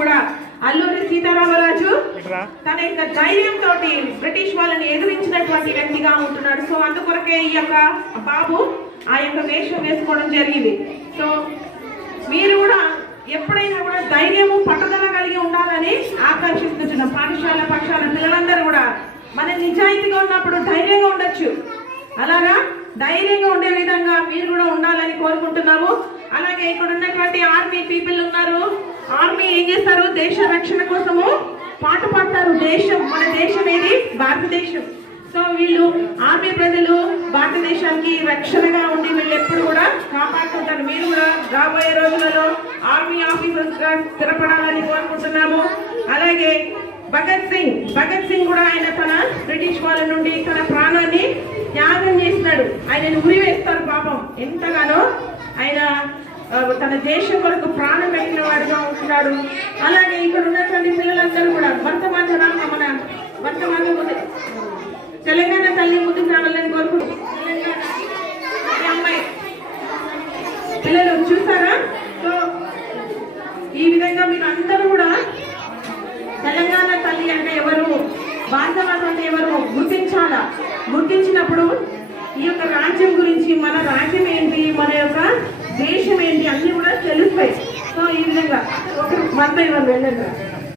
కూడా అల్లూరి సీతారామరాజు తన యొక్క ధైర్యంతో బ్రిటిష్ వాళ్ళని ఎదిరించినటువంటి వ్యక్తిగా ఉంటున్నాడు. సో అందుకొరకే ఈ యొక్క బాబు ఆ యొక్క వేషం వేసుకోవడం జరిగింది. సో మీరు కూడా ఎప్పుడైనా కూడా ధైర్యము పట్టుదల కలిగి ఉండాలని ఆకాంక్షిస్తున్నాం. పాఠశాల పక్షాల పిల్లలందరూ కూడా మన నిజాయితీగా ఉన్నప్పుడు ధైర్యంగా ఉండొచ్చు. అలాగా ధైర్యంగా ఉండే విధంగా మీరు కూడా ఉండాలని కోరుకుంటున్నాము. అలాగే ఇక్కడ ఉన్నటువంటి ఆర్మీ పీపుల్ ఉన్నారు. ఆర్మీ ఏం చేస్తారు? దేశ రక్షణ కోసము పాట పాడతారు. మన దేశం ఏది? భారతదేశం. సో వీళ్ళు ఆర్మీ ప్రజలు భారతదేశానికి రక్షణగా ఉండి వీళ్ళు ఎప్పుడు కూడా కాపాడుతుంటారు. మీరు కూడా రాబోయే రోజులలో ఆర్మీ ఆఫీసర్స్ గా స్థిరపడాలని కోరుకుంటున్నాము. అలాగే భగత్ సింగ్ కూడా ఆయన తన బ్రిటిష్ వాళ్ళ నుండి తన ప్రాణాన్ని త్యాగం చేసినాడు. ఆయనను ఉరివేస్తారు పాపం. ఎంతగానో ఆయన తన దేశం కొరకు ప్రాణం పెట్టిన వాడుగా ఉంటున్నాడు. అలాగే ఇక్కడ ఉన్నటువంటి పిల్లలందరూ కూడా వర్తమాన తెలంగాణ తల్లి ముందుకు రావాలని కోరుకుంటున్నారు. అమ్మాయి పిల్లలు చూసారా? సో ఈ విధంగా మీరు అందరూ కూడా తెలంగాణ తల్లి అంటే ఎవరు, భారతమాత అంటే ఎవరు గుర్తించాలా. గుర్తించినప్పుడు ఈ యొక్క రాజ్యం గురించి, మన రాజ్యం ఏంటి, మన యొక్క దేశం ఏంటి అన్ని కూడా తెలుస్తాయి. సో ఈ విధంగా ఒక 1 by 1 వెళ్ళండి.